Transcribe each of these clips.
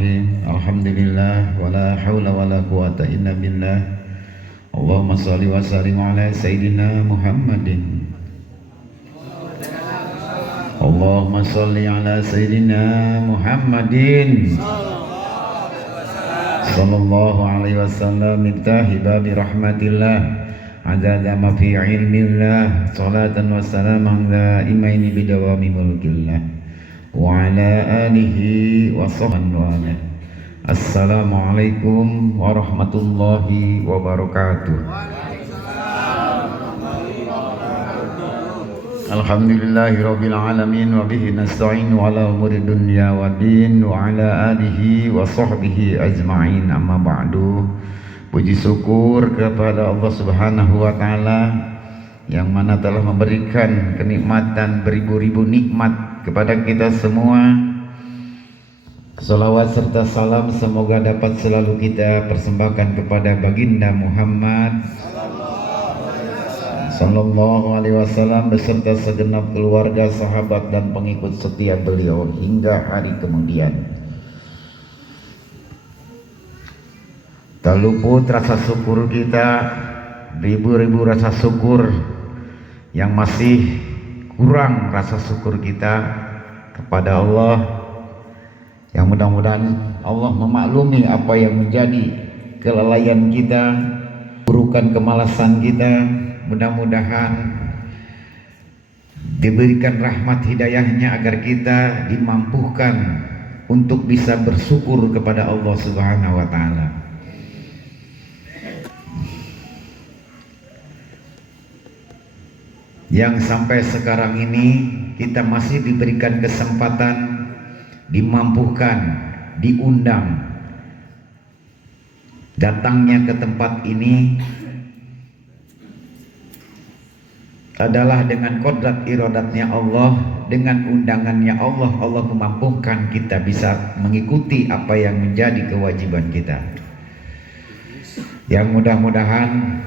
Bismillahirrahmanirrahim. Alhamdulillah wala haula wala quwata illa billah. Allahumma shalli wa sallim ala sayyidina Muhammadin. Allahumma shalli ala sayyidina Muhammadin sallallahu alaihi wasallam. Mintahi babi rahmatillah adada ma fi ilmillah. Salatan wa salaman ala imaini bidawami mulkillah wa ala alihi wa sahbihi. Assalamualaikum warahmatullahi wabarakatuh. Alhamdulillahirabbil alamin wa bihi nasta'in ala umuri dunya waddin wa ala alihi wa sahbihi ajma'in. Amma ba'du. Puji syukur kepada Allah Subhanahu wa taala yang mana telah memberikan kenikmatan beribu-ribu nikmat kepada kita semua. Salawat serta salam semoga dapat selalu kita persembahkan kepada baginda Muhammad sallallahu alaihi wasallam beserta segenap keluarga, sahabat dan pengikut setia beliau hingga hari kemudian. Tak luput rasa syukur kita, ribu-ribu rasa syukur yang masih kurang rasa syukur kita kepada Allah, yang mudah-mudahan Allah memaklumi apa yang menjadi kelalaian kita, keburukan kemalasan kita. Mudah-mudahan diberikan rahmat hidayahnya agar kita dimampukan untuk bisa bersyukur kepada Allah Subhanahu wa taala. Yang sampai sekarang ini kita masih diberikan kesempatan, dimampukan, diundang datangnya ke tempat ini adalah dengan kodrat iradatnya Allah, dengan undangannya Allah. Allah memampukan kita bisa mengikuti apa yang menjadi kewajiban kita, yang mudah-mudahan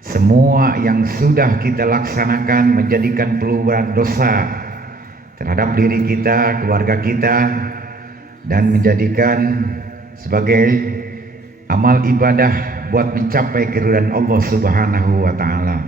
semua yang sudah kita laksanakan menjadikan peluang dosa terhadap diri kita, keluarga kita, dan menjadikan sebagai amal ibadah buat mencapai keridhaan Allah Subhanahu wa taala.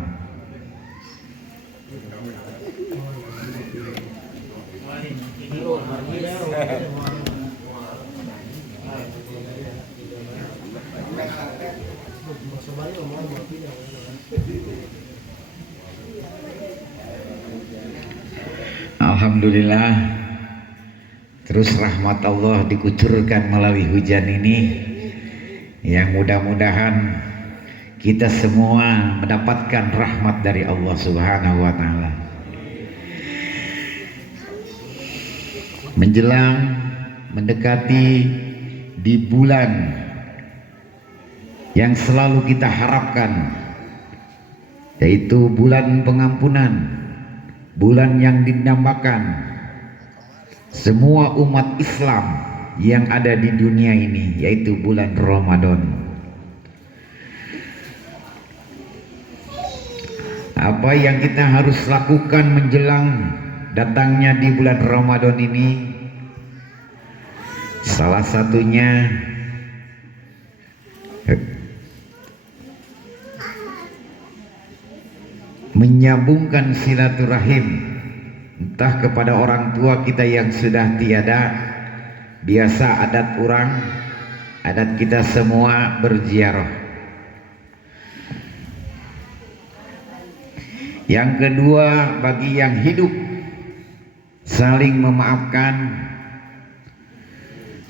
Alhamdulillah, terus rahmat Allah dikucurkan melalui hujan ini, yang mudah-mudahan kita semua mendapatkan rahmat dari Allah Subhanahu wa taala. Menjelang mendekati di bulan yang selalu kita harapkan, yaitu bulan pengampunan, bulan yang dinamakan semua umat Islam yang ada di dunia ini, yaitu bulan Ramadan. Apa yang kita harus lakukan menjelang datangnya di bulan Ramadan ini? Salah satunya menyambungkan silaturahim, entah kepada orang tua kita yang sudah tiada. Biasa adat orang, adat kita semua berziarah. Yang kedua, bagi yang hidup, saling memaafkan,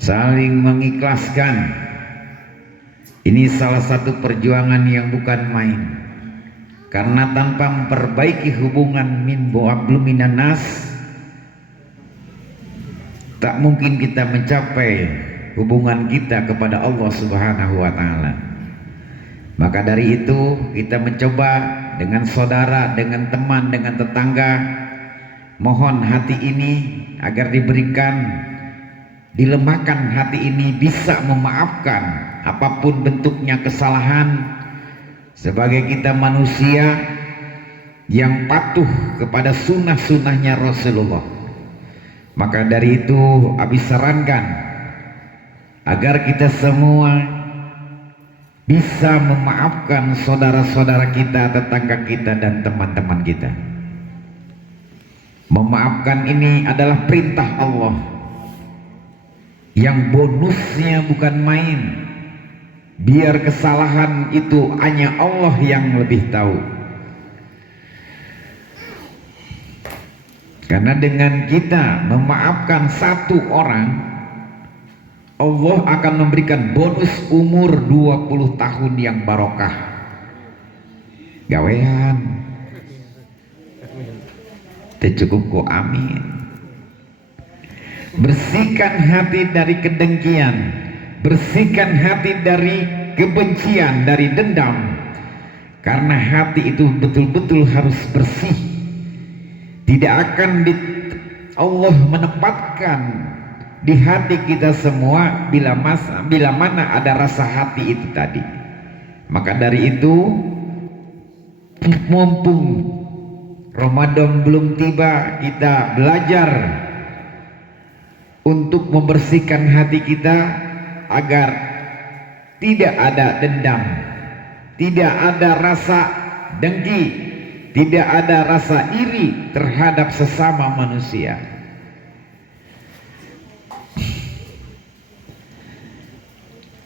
saling mengikhlaskan. Ini salah satu perjuangan yang bukan main. Karena tanpa memperbaiki hubungan min bo'ablum minan nas, tak mungkin kita mencapai hubungan kita kepada Allah Subhanahu wa taala. Maka dari itu kita mencoba dengan saudara, dengan teman, dengan tetangga, mohon hati ini agar diberikan, dilemahkan hati ini bisa memaafkan apapun bentuknya kesalahan. Sebagai kita manusia yang patuh kepada sunnah-sunnahnya Rasulullah, maka dari itu Abi sarankan agar kita semua bisa memaafkan saudara-saudara kita, tetangga kita, dan teman-teman kita. Memaafkan ini adalah perintah Allah yang bonusnya bukan main. Biar kesalahan itu hanya Allah yang lebih tahu. Karena dengan kita memaafkan satu orang, Allah akan memberikan bonus umur 20 tahun yang barokah. Gawean cukup kok, amin. Bersihkan hati dari kedengkian, bersihkan hati dari kebencian, dari dendam. Karena hati itu betul-betul harus bersih. Tidak akan Allah menempatkan di hati kita semua bila mana ada rasa hati itu tadi. Maka dari itu, mumpung Ramadan belum tiba, kita belajar untuk membersihkan hati kita agar tidak ada dendam, tidak ada rasa dengki, tidak ada rasa iri terhadap sesama manusia.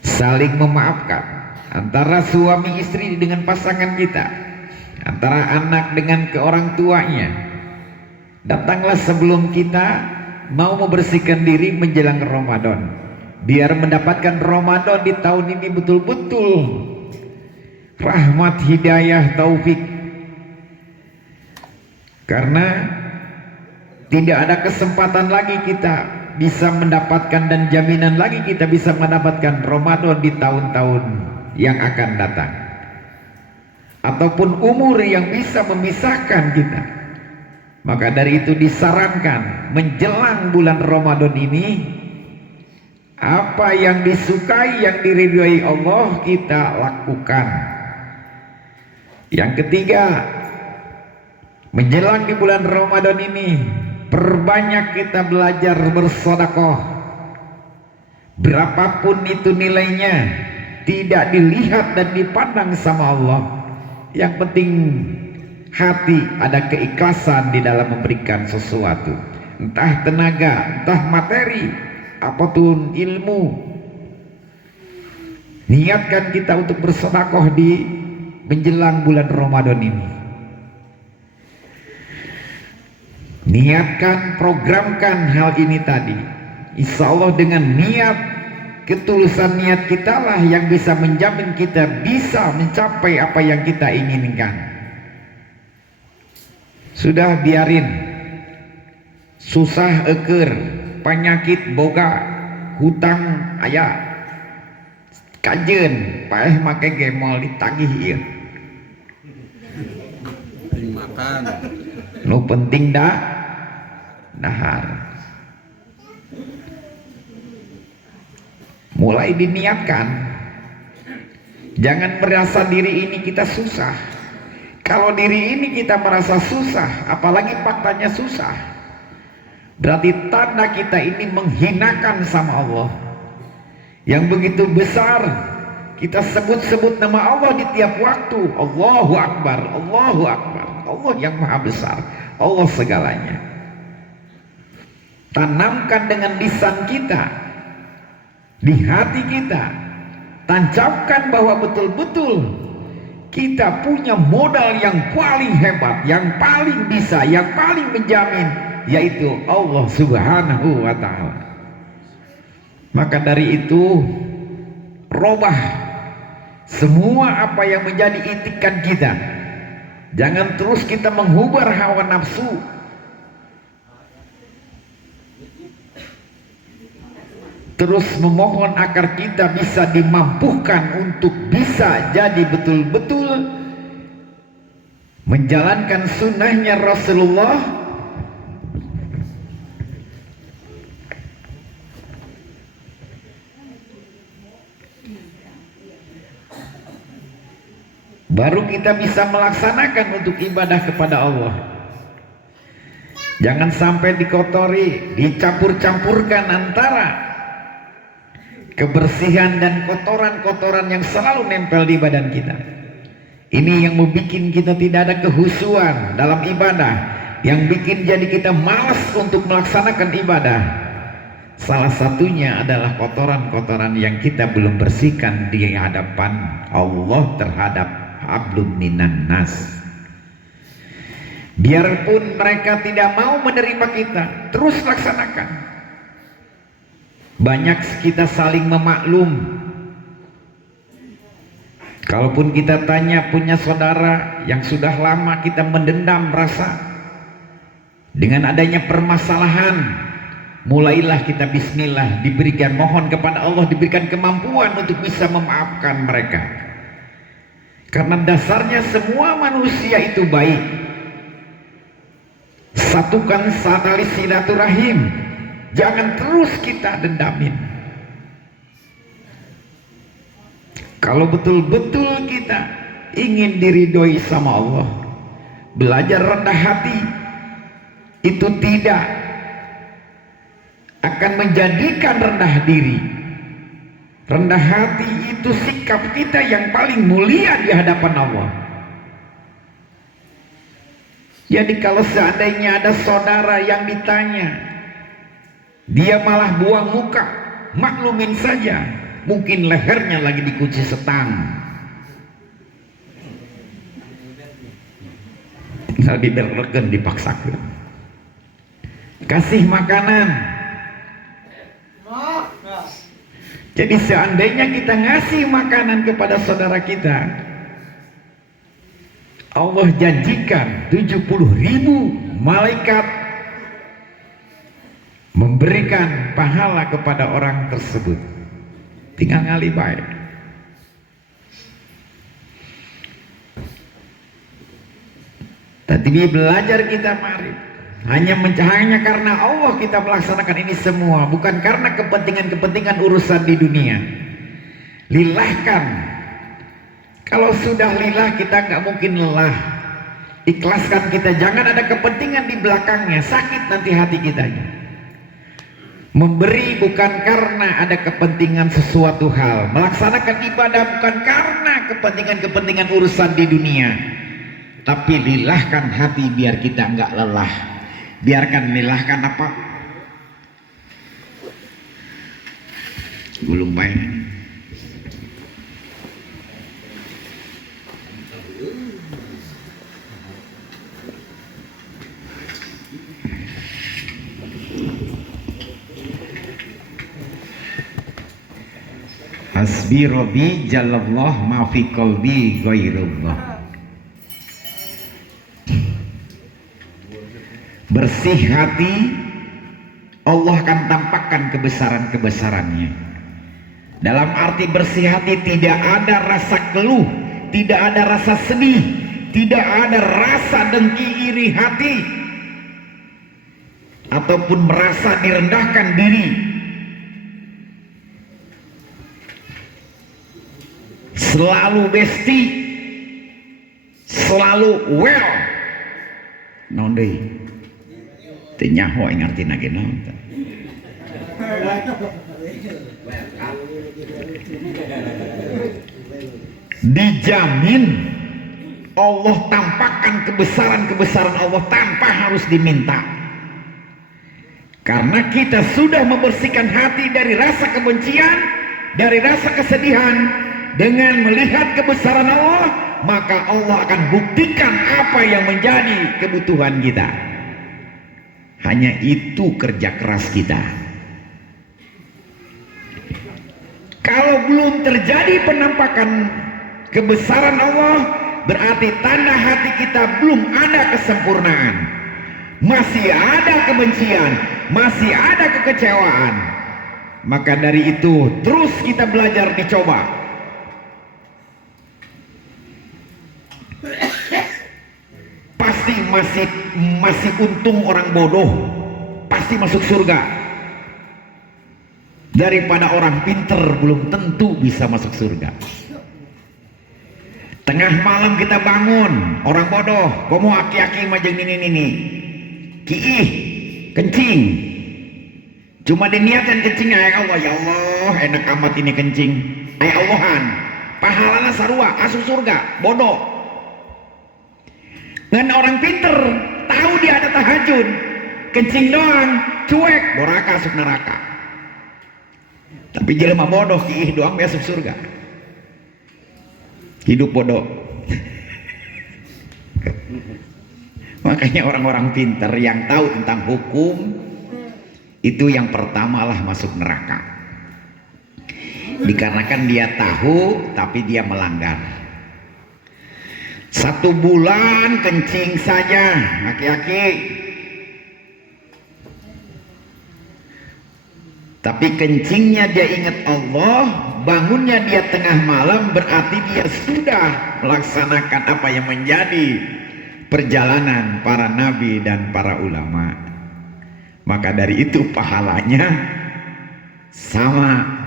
Saling memaafkan antara suami istri dengan pasangan kita, antara anak dengan ke orang tuanya. Datanglah sebelum kita mau membersihkan diri menjelang Ramadan, biar mendapatkan Ramadan di tahun ini betul-betul rahmat, hidayah, taufik. Karena tidak ada kesempatan lagi kita bisa mendapatkan, dan jaminan lagi kita bisa mendapatkan Ramadan di tahun-tahun yang akan datang, ataupun umur yang bisa memisahkan kita. Maka dari itu disarankan menjelang bulan Ramadan ini, apa yang disukai, yang diridhoi Allah kita lakukan. Yang ketiga, menjelang di bulan Ramadan ini, perbanyak kita belajar bersedekah. Berapapun itu nilainya, tidak dilihat dan dipandang sama Allah. Yang penting hati ada keikhlasan di dalam memberikan sesuatu, entah tenaga, entah materi, apapun ilmu. Niatkan kita untuk bersedekah di menjelang bulan Ramadan ini. Niatkan, programkan hal ini tadi. Insya Allah dengan niat, ketulusan niat kita lah yang bisa menjamin kita bisa mencapai apa yang kita inginkan. Sudah biarin susah eker, penyakit boga, hutang ayah, kajen paeh make gemol ditagih ieu. Makan. Nu penting dah dahar. Mulai diniatkan. Jangan merasa diri ini kita susah. Kalau diri ini kita merasa susah, apalagi faktanya susah, berarti tanda kita ini menghinakan sama Allah yang begitu besar. Kita sebut-sebut nama Allah di tiap waktu. Allahu Akbar, Allahu Akbar. Allah yang maha besar, Allah segalanya. Tanamkan dengan lisan kita, di hati kita, tancapkan bahwa betul-betul kita punya modal yang paling hebat, yang paling bisa, yang paling menjamin, yaitu Allah Subhanahu wa Ta'ala. Maka dari itu, robah semua apa yang menjadi itikan kita. Jangan terus kita menghubar hawa nafsu. Terus memohon agar kita bisa dimampukan untuk bisa jadi betul-betul menjalankan sunnahnya Rasulullah, baru kita bisa melaksanakan untuk ibadah kepada Allah. Jangan sampai dikotori, dicampur-campurkan antara kebersihan dan kotoran-kotoran yang selalu nempel di badan kita. Ini yang membuat kita tidak ada kehusuan dalam ibadah, yang bikin jadi kita malas untuk melaksanakan ibadah. Salah satunya adalah kotoran-kotoran yang kita belum bersihkan di hadapan Allah terhadap hablum minan nas. Biarpun mereka tidak mau menerima kita, terus laksanakan. Banyak kita saling memaklum. Kalaupun kita tanya punya saudara yang sudah lama kita mendendam rasa, dengan adanya permasalahan, mulailah kita bismillah, diberikan, mohon kepada Allah diberikan kemampuan untuk bisa memaafkan mereka. Karena dasarnya semua manusia itu baik. Satukan tali silaturahim, jangan terus kita dendamin. Kalau betul-betul kita ingin diridhoi sama Allah, belajar rendah hati itu tidak akan menjadikan rendah diri. Rendah hati itu sikap kita yang paling mulia di hadapan Allah. Jadi kalau seandainya ada saudara yang ditanya, dia malah buang muka, maklumin saja, mungkin lehernya lagi dikunci setang. Tinggal didereken, dipaksakan. Kasih makanan. Jadi seandainya kita ngasih makanan kepada saudara kita, Allah janjikan 70.000 malaikat memberikan pahala kepada orang tersebut. Tinggal ngali baik. Tadi belajar kita mari. Hanya karena Allah kita melaksanakan ini semua, bukan karena kepentingan-kepentingan urusan di dunia. Lilahkan. Kalau sudah lillah kita nggak mungkin lelah. Ikhlaskan kita, jangan ada kepentingan di belakangnya, sakit nanti hati kitanya. Memberi bukan karena ada kepentingan sesuatu hal, melaksanakan ibadah bukan karena kepentingan-kepentingan urusan di dunia, tapi lilahkan hati biar kita nggak lelah. Biarkan lilahkan apa? Gulung baik. Hasbi Rabbi Jalallah ma fi qalbi ghairullah. Bersih hati, Allah akan tampakkan kebesaran-kebesarannya. Dalam arti bersih hati tidak ada rasa keluh, tidak ada rasa sedih, tidak ada rasa dengki iri hati, ataupun merasa direndahkan diri. Selalu besti, selalu well nondei tenyaho yang ngerti nage nonton dijamin Allah tampakkan kebesaran-kebesaran Allah tanpa harus diminta, karena kita sudah membersihkan hati dari rasa kebencian, dari rasa kesedihan. Dengan melihat kebesaran Allah, maka Allah akan buktikan apa yang menjadi kebutuhan kita. Hanya itu kerja keras kita. Kalau belum terjadi penampakan kebesaran Allah, berarti tanda hati kita belum ada kesempurnaan. Masih ada kebencian, masih ada kekecewaan. Maka dari itu terus kita belajar dicoba. Pasti masih untung orang bodoh, pasti masuk surga, daripada orang pinter belum tentu bisa masuk surga. Tengah malam kita bangun, orang bodoh komo aki-aki majeng nini kiih kencing Cuma diniatkan kencing, ya Allah, ya Allah, enak amat ini kencing. Ya Allahan, pahalana sarua, asup surga, bodoh. Ngan orang pinter, tahu dia ada tahajud, kencing doang, cuek, doraka asup neraka. Tapi jelema bodoh, kiih doang dia asup surga. Hidup bodoh. Makanya orang-orang pinter yang tahu tentang hukum itu yang pertama lah masuk neraka. Dikarenakan dia tahu tapi dia melanggar. 1 bulan kencing saja aki-aki, tapi kencingnya dia ingat Allah, bangunnya dia tengah malam, berarti dia sudah melaksanakan apa yang menjadi perjalanan para nabi dan para ulama. Maka dari itu pahalanya sama.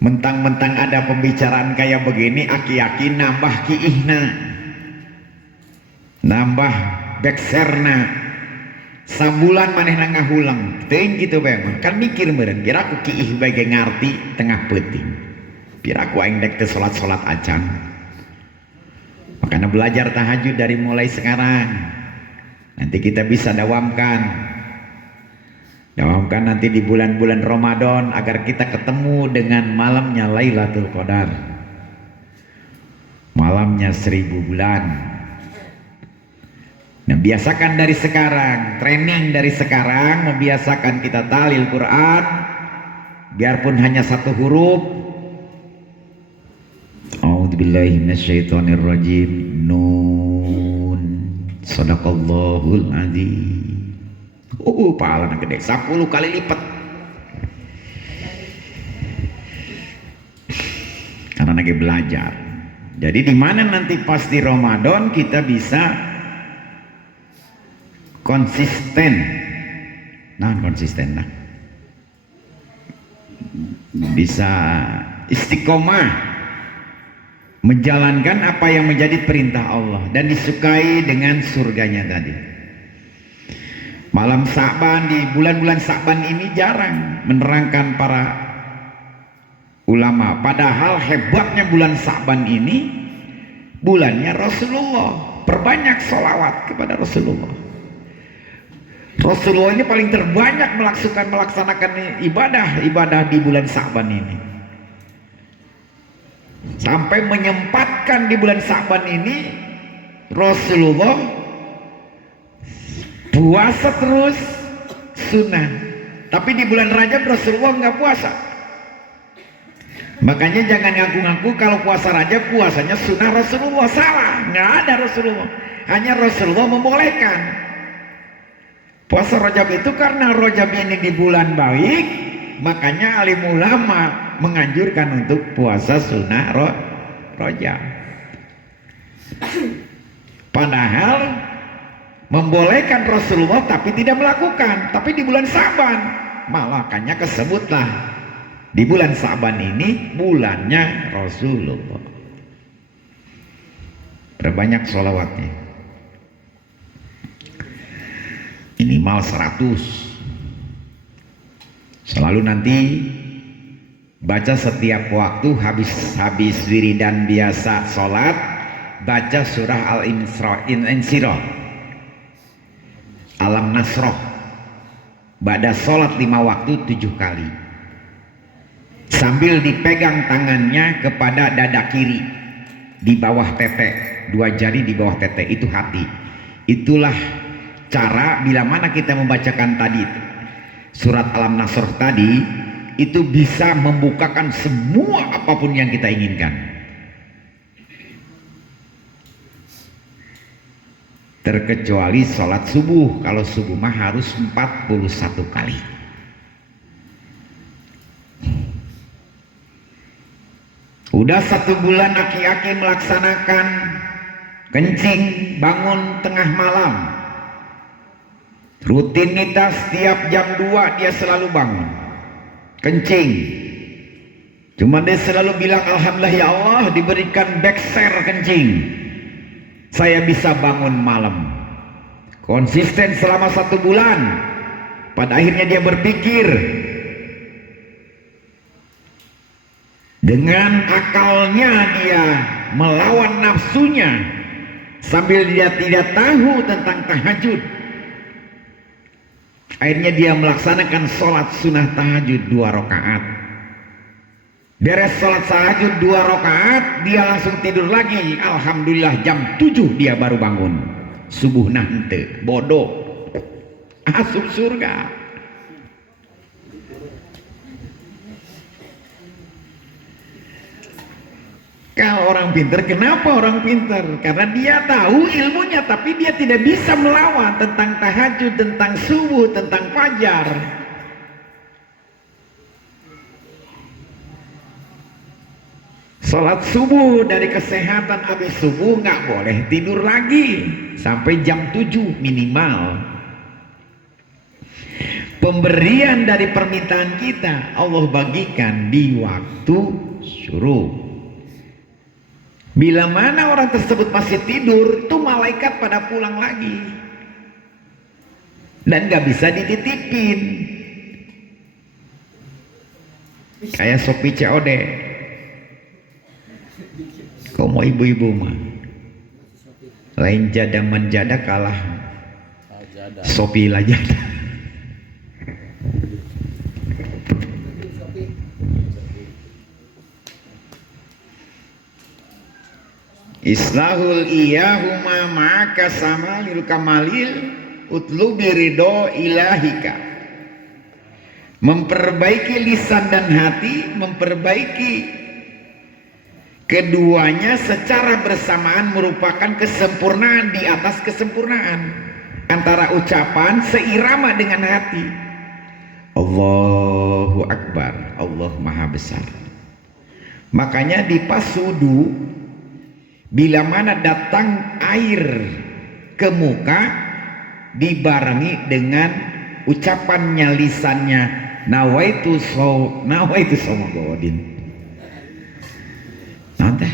Mentang-mentang ada pembicaraan kayak begini, aki-aki nambah kiihna, nambah bekserna, sambulan maneh ngahulang teuing gitu bae. Kan mikir meureun, kira aku kiih bae ngarti tengah peuting, kira aku aing dek teu salat-salat acan. Makanya belajar tahajud dari mulai sekarang. Nanti kita bisa dawamkan nanti di bulan-bulan Ramadan agar kita ketemu dengan malamnya Lailatul Qadar, malamnya 1000 bulan. Nah, biasakan dari sekarang, training dari sekarang, membiasakan kita tahlil Quran, biarpun hanya 1 huruf. A'udzubillahi minasyaitonirrajim. Nun. Shadaqallahul azim. Pahalanya gede, 10 kali lipat. Karena lagi belajar. Jadi di mana nanti pas di Ramadan kita bisa konsisten. Nah, konsisten nah. Bisa istiqomah menjalankan apa yang menjadi perintah Allah dan disukai dengan surganya tadi. Malam Sa'ban, di bulan-bulan Sa'ban ini jarang menerangkan para ulama. Padahal hebatnya bulan Sa'ban ini bulannya Rasulullah. Perbanyak sholawat kepada Rasulullah. Rasulullah ini paling terbanyak melaksanakan ibadah di bulan Sa'ban ini. Sampai menyempatkan di bulan Sa'ban ini Rasulullah puasa terus sunnah. Tapi di bulan Rajab Rasulullah nggak puasa. Makanya jangan ngaku-ngaku kalau puasa Rajab puasanya sunnah Rasulullah. Salah, nggak ada Rasulullah. Hanya Rasulullah membolehkan. Puasa Rajab itu karena Rajab ini di bulan baik, makanya alim ulama menganjurkan untuk puasa sunnah Rajab. Padahal membolehkan Rasulullah tapi tidak melakukan. Tapi di bulan Sa'ban, makanya kesebutlah di bulan Sa'ban ini bulannya Rasulullah. Perbanyak sholawatnya, minimal 100. Selalu nanti baca setiap waktu habis wiridan biasa sholat, baca surah Al-Insyirah, Alam Nasroh, ba'da sholat 5 waktu 7 kali, sambil dipegang tangannya kepada dada kiri di bawah tete, 2 jari di bawah tete, itu hati. Itulah cara bila mana kita membacakan tadi surat Alam Nasroh tadi, itu bisa membukakan semua apapun yang kita inginkan. Terkecuali sholat subuh. Kalau subuh mah harus 41 kali. Udah 1 bulan aki-aki melaksanakan kencing bangun tengah malam, rutinitas setiap jam 2 dia selalu bangun kencing. Cuma dia selalu bilang alhamdulillah ya Allah diberikan backshare kencing, saya bisa bangun malam. konsisten selama 1 bulan. Pada akhirnya dia berpikir, dengan akalnya dia melawan nafsunya sambil dia tidak tahu tentang tahajud. Akhirnya dia melaksanakan sholat sunnah tahajud 2 rakaat. Beres sholat tahajud 2 rakaat, dia langsung tidur lagi. Alhamdulillah jam 7 dia baru bangun. Subuh nante, bodoh, asup surga. Kalau orang pintar, kenapa orang pintar? Karena dia tahu ilmunya, tapi dia tidak bisa melawan tentang tahajud, tentang subuh, tentang fajar. Sholat subuh dari kesehatan, habis subuh nggak boleh tidur lagi sampai jam 7 minimal. Pemberian dari permintaan kita Allah bagikan di waktu syuruk. Bila mana orang tersebut masih tidur, itu malaikat pada pulang lagi dan gak bisa dititipin. Kayak Sopi COD. Kau mau ibu-ibu mah lain jada menjada kalah Sopi lah jada. Islahul iyahuma maka samalil kamalil utlubi ridho ilahika. Memperbaiki lisan dan hati, memperbaiki keduanya secara bersamaan merupakan kesempurnaan di atas kesempurnaan. Antara ucapan seirama dengan hati. Allahu Akbar, Allah Maha Besar. Makanya di pas wudu, bila mana datang air ke muka, dibarengi dengan ucapannya lisannya, nawaitu somagodin. Nanti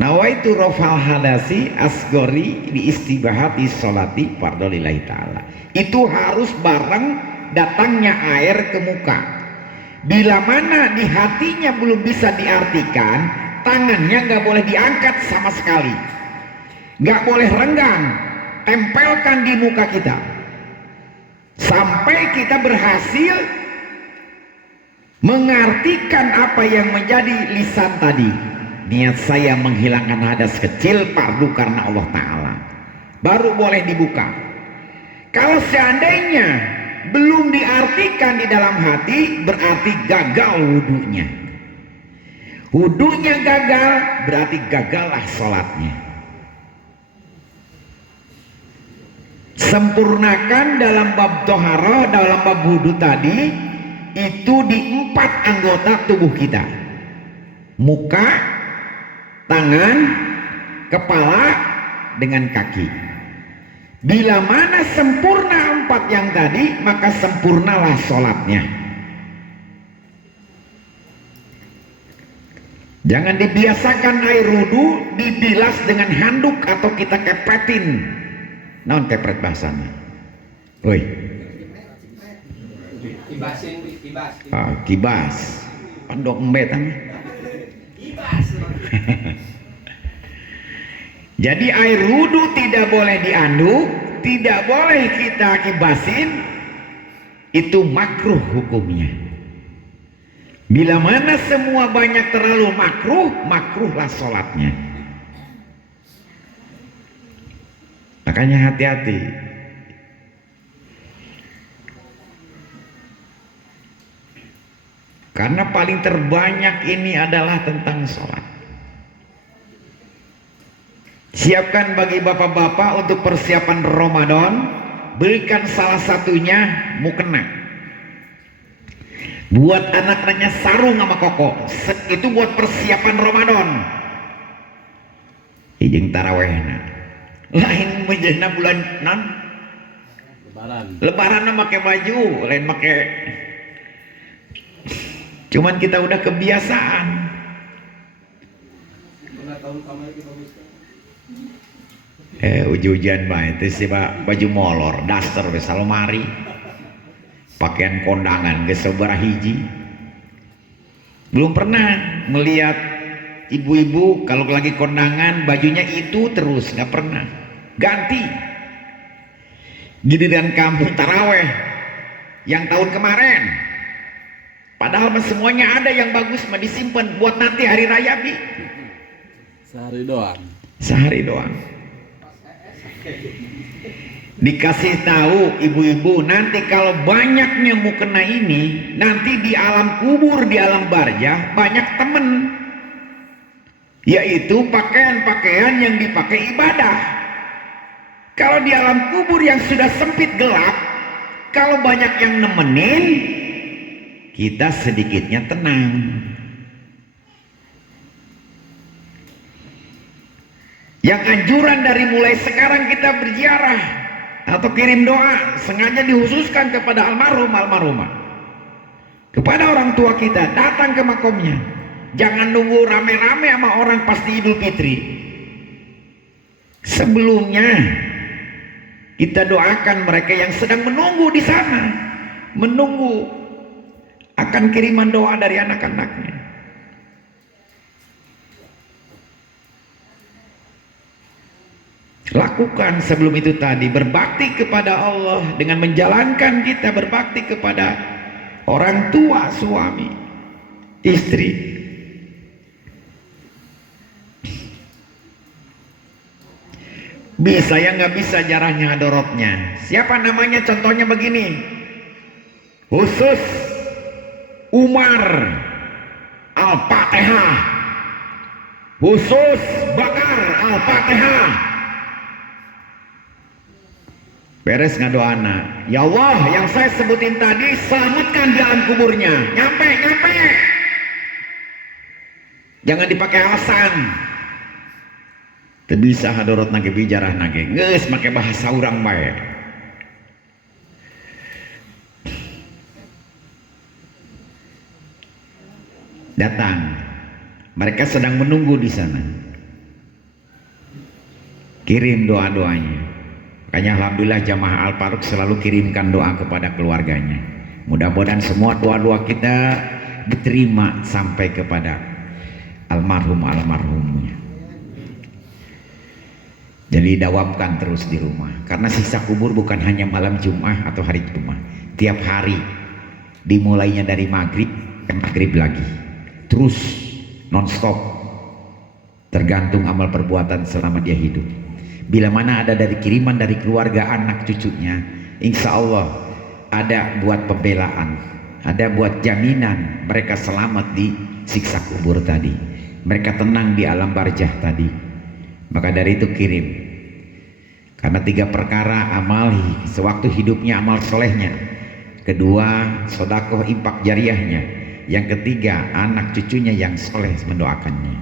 nawaitu rofal hadasi asgori di istibahati sholati fardolillahi ta'ala. Itu harus bareng datangnya air ke muka. Bila mana di hatinya belum bisa diartikan, tangannya nggak boleh diangkat sama sekali, nggak boleh renggang, tempelkan di muka kita sampai kita berhasil mengartikan apa yang menjadi lisan tadi. Niat saya menghilangkan hadas kecil fardu karena Allah Ta'ala, baru boleh dibuka. Kalau seandainya belum diartikan di dalam hati, berarti gagal wudunya. Wudunya gagal, berarti gagallah sholatnya. Sempurnakan dalam bab toharoh, dalam bab wudu tadi, itu di 4 anggota tubuh kita. Muka, tangan, kepala, dengan kaki. Bila mana sempurna 4 yang tadi, maka sempurnalah sholatnya. Jangan dibiasakan air wudu dibilas dengan handuk atau kita kepretin. Naon kepret bahasanya? Woi. Kibas. Pondok embet ama. Kibas. Jadi air wudu tidak boleh dianduk, tidak boleh kita kibasin. Itu makruh hukumnya. Bila mana semua banyak terlalu makruh, makruhlah sholatnya. Makanya hati-hati. Karena paling terbanyak ini adalah tentang sholat. Siapkan bagi bapak-bapak untuk persiapan Ramadan, berikan salah satunya mukena. Buat anak-anaknya sarung sama koko, itu buat persiapan Ramadan. Ijeng tarawehna. Lain menjana bulan non. Lebaran pakai baju, lain pakai. Cuman kita udah kebiasaan. Ujuan bae itu sih baju molor daster wis almari. Pakaian kondangan geus sabaraha hiji. Belum pernah melihat ibu-ibu kalau lagi kondangan bajunya itu terus, nggak pernah ganti. Giliran kamu taraweh yang tahun kemarin, padahal semuanya ada yang bagus mah disimpan buat nanti hari raya bi. Sehari doang. Sehari doang. Dikasih tahu ibu-ibu nanti kalau banyaknya mukena ini, nanti di alam kubur, di alam barzah banyak temen, yaitu pakaian-pakaian yang dipakai ibadah. Kalau di alam kubur yang sudah sempit gelap, kalau banyak yang nemenin, kita sedikitnya tenang. Yang anjuran dari mulai sekarang kita berziarah atau kirim doa sengaja dikhususkan kepada almarhumah, kepada orang tua kita, datang ke makomnya. Jangan nunggu rame-rame sama orang pasti Idul Fitri. Sebelumnya kita doakan mereka yang sedang menunggu di sana, menunggu akan kiriman doa dari anak-anaknya. Lakukan sebelum itu tadi, berbakti kepada Allah dengan menjalankan kita berbakti kepada orang tua, suami, istri. Bisa ya nggak bisa jarahnya hadorotnya. Siapa namanya? Contohnya begini, khusus Umar Al-Fatihah, khusus Bakar Al-Fatihah. Beres ngadoana, ya Allah yang saya sebutin tadi selamatkan di alam kuburnya. Nyampe. Jangan dipakai alasan. Teu bisa hadorot nage bijarah nage, geus make bahasa urang bae. Datang, mereka sedang menunggu di sana. Kirim doa-doanya. Makanya alhamdulillah jamaah Al-Faruq selalu kirimkan doa kepada keluarganya. Mudah-mudahan semua doa-doa kita diterima sampai kepada almarhumnya. Jadi dawamkan terus di rumah, karena siksa kubur bukan hanya malam Jumat atau hari Jumat, tiap hari, dimulainya dari maghrib ke maghrib lagi, terus non-stop, tergantung amal perbuatan selama dia hidup. Bila mana ada dari kiriman dari keluarga anak cucunya, insya Allah ada buat pembelaan, ada buat jaminan mereka selamat di siksa kubur tadi, mereka tenang di alam barzah tadi. Maka dari itu kirim, karena 3 perkara amal sewaktu hidupnya, amal solehnya, kedua sodakoh impak jariahnya, yang ketiga anak cucunya yang soleh mendoakannya.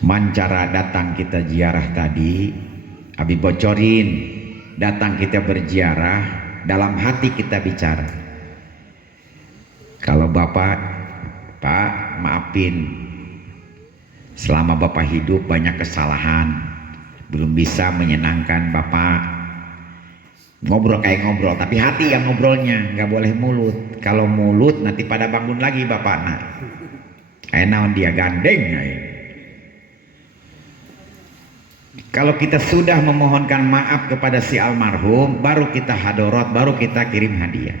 Cuman cara datang kita ziarah tadi, Abi bocorin, datang kita berziarah, dalam hati kita bicara. Kalau Bapak, Pak, maafin, selama Bapak hidup banyak kesalahan, belum bisa menyenangkan Bapak. Ngobrol kayak ngobrol, tapi hati yang ngobrolnya, nggak boleh mulut. Kalau mulut nanti pada bangun lagi Bapak. Nah, naon dia gandeng. Kalau kita sudah memohonkan maaf kepada si almarhum, baru kita hadorot, baru kita kirim hadiah.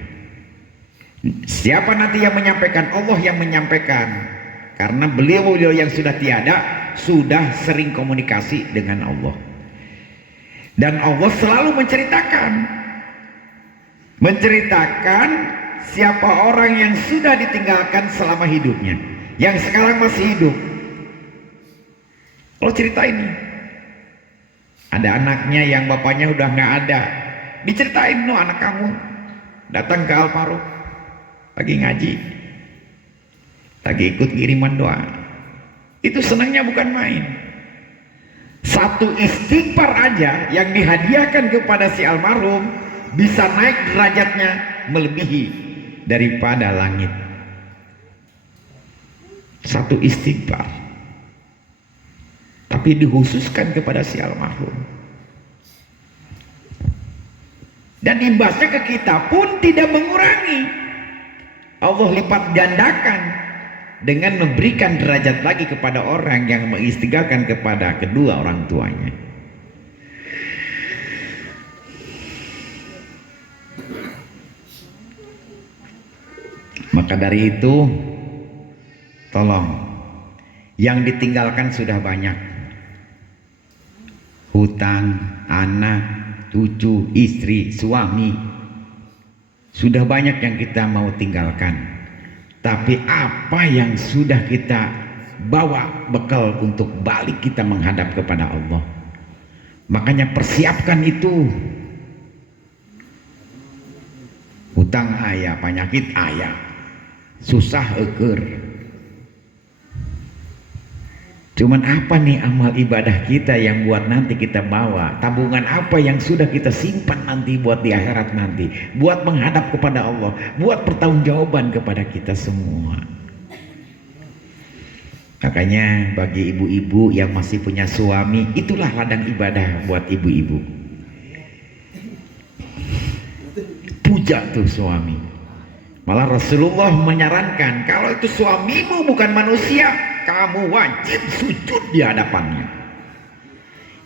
Siapa nanti yang menyampaikan? Allah yang menyampaikan. Karena beliau yang sudah tiada, sudah sering komunikasi dengan Allah. Dan Allah selalu menceritakan siapa orang yang sudah ditinggalkan selama hidupnya, yang sekarang masih hidup. Allah cerita ini. Ada anaknya yang bapaknya udah nggak ada, diceritain, no anak kamu datang ke Al-Faruq lagi ngaji, lagi ikut kiriman doa. Itu senangnya bukan main. Satu istighfar aja yang dihadiahkan kepada si almarhum bisa naik derajatnya melebihi daripada langit. Satu istighfar. tapi dikhususkan kepada si almarhum. Dan imbasnya ke kita pun tidak mengurangi. Allah lipat gandakan dengan memberikan derajat lagi kepada orang yang mengistighfarkan kepada kedua orang tuanya. Maka dari itu, tolong, yang ditinggalkan sudah banyak. Hutang, anak, cucu, istri, suami, sudah banyak yang kita mau tinggalkan. Tapi apa yang sudah kita bawa bekal untuk balik kita menghadap kepada Allah? Makanya persiapkan itu. Hutang ayah, penyakit ayah, susah eker. Cuman apa nih amal ibadah kita yang buat nanti kita bawa? Tabungan apa yang sudah kita simpan nanti buat di akhirat nanti? Buat menghadap kepada Allah, buat pertanggungjawaban kepada kita semua. Makanya bagi ibu-ibu yang masih punya suami, itulah ladang ibadah buat ibu-ibu. Puja tuh suami. Malah Rasulullah menyarankan, kalau itu suamimu bukan manusia, kamu wajib sujud di hadapannya.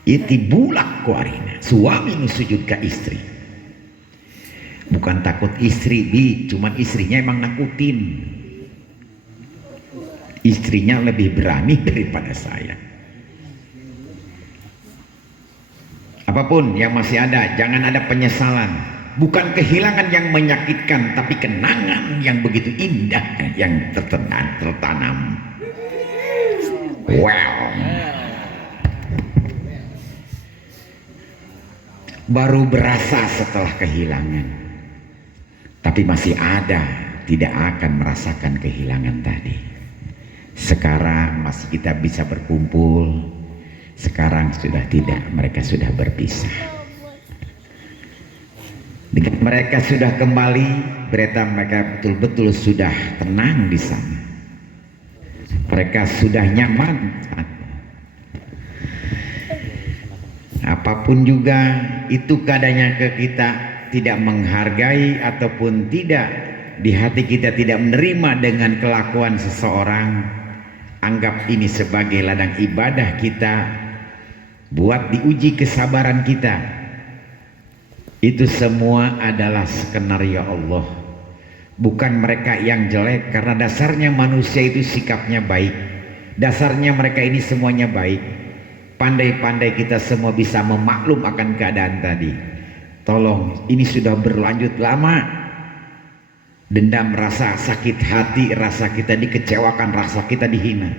Iti bulak kuarina, suami nu sujud ke istri. Bukan takut istri, cuman istrinya emang nakutin. Istrinya lebih berani daripada saya. Apapun yang masih ada, jangan ada penyesalan. Bukan kehilangan yang menyakitkan, tapi kenangan yang begitu indah yang tertanam. Wow. Baru berasa setelah kehilangan, tapi masih ada, tidak akan merasakan kehilangan tadi. Sekarang masih kita bisa berkumpul, sekarang sudah tidak, mereka sudah berpisah. Dengan mereka sudah kembali, berita mereka betul-betul sudah tenang di sana. Mereka sudah nyaman. Apapun juga itu keadaannya ke kita tidak menghargai ataupun tidak di hati kita tidak menerima dengan kelakuan seseorang, anggap ini sebagai ladang ibadah kita buat diuji kesabaran kita. Itu semua adalah skenario Allah. Bukan mereka yang jelek, karena dasarnya manusia itu sikapnya baik. Dasarnya mereka ini semuanya baik. Pandai-pandai kita semua bisa memaklum akan keadaan tadi. Tolong, ini sudah berlanjut lama. Dendam, rasa sakit hati, rasa kita dikecewakan, rasa kita dihina.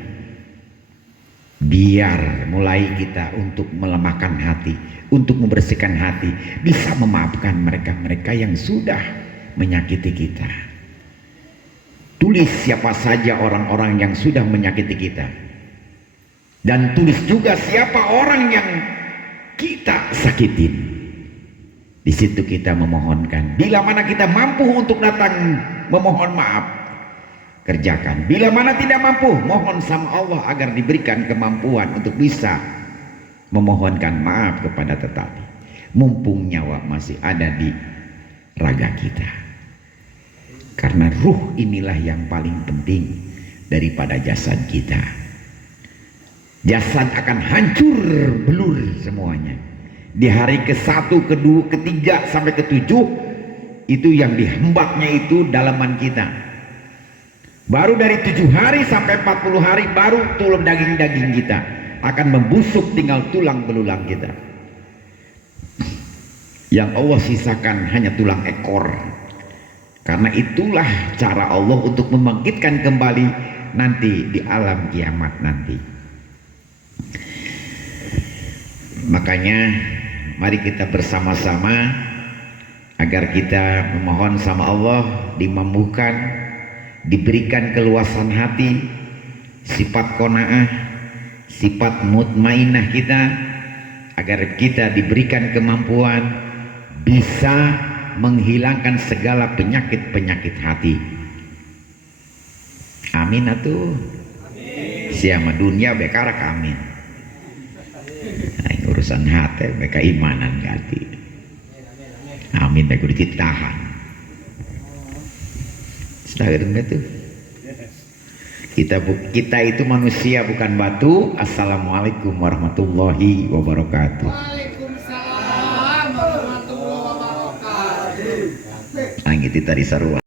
Biar mulai kita untuk melemahkan hati, untuk membersihkan hati, bisa memaafkan mereka-mereka yang sudah menyakiti kita. Tulis siapa saja orang-orang yang sudah menyakiti kita, dan tulis juga siapa orang yang kita sakitin. Di situ kita memohonkan. Bila mana kita mampu untuk datang memohon maaf, kerjakan. Bila mana tidak mampu, mohon sama Allah agar diberikan kemampuan untuk bisa memohonkan maaf kepada tetapi. Mumpung nyawa masih ada di raga kita. Karena ruh inilah yang paling penting daripada jasad kita. Jasad akan hancur belur semuanya. Di hari ke-1, ke-2, ke-3 sampai ke-7 itu yang dihembaknya itu dalaman kita. Baru dari 7 hari sampai 40 hari baru tulang daging-daging kita akan membusuk, tinggal tulang belulang kita. Yang Allah sisakan hanya tulang ekor. Karena itulah cara Allah untuk membangkitkan kembali nanti di alam kiamat nanti. Makanya mari kita bersama-sama agar kita memohon sama Allah dimampukan, diberikan keluasan hati, sifat qanaah, sifat mutmainah kita, agar kita diberikan kemampuan bisa menghilangkan segala penyakit-penyakit hati. Amin atuh. Siama dunia bekarak amin. Nah, ini urusan hati mereka imanan ganti. Amin baik udah ditahan. Sudah itu. Kita itu manusia bukan batu. Assalamualaikum warahmatullahi wabarakatuh. Waalaikumsalam warahmatullahi wabarakatuh. Angin tadi sarua.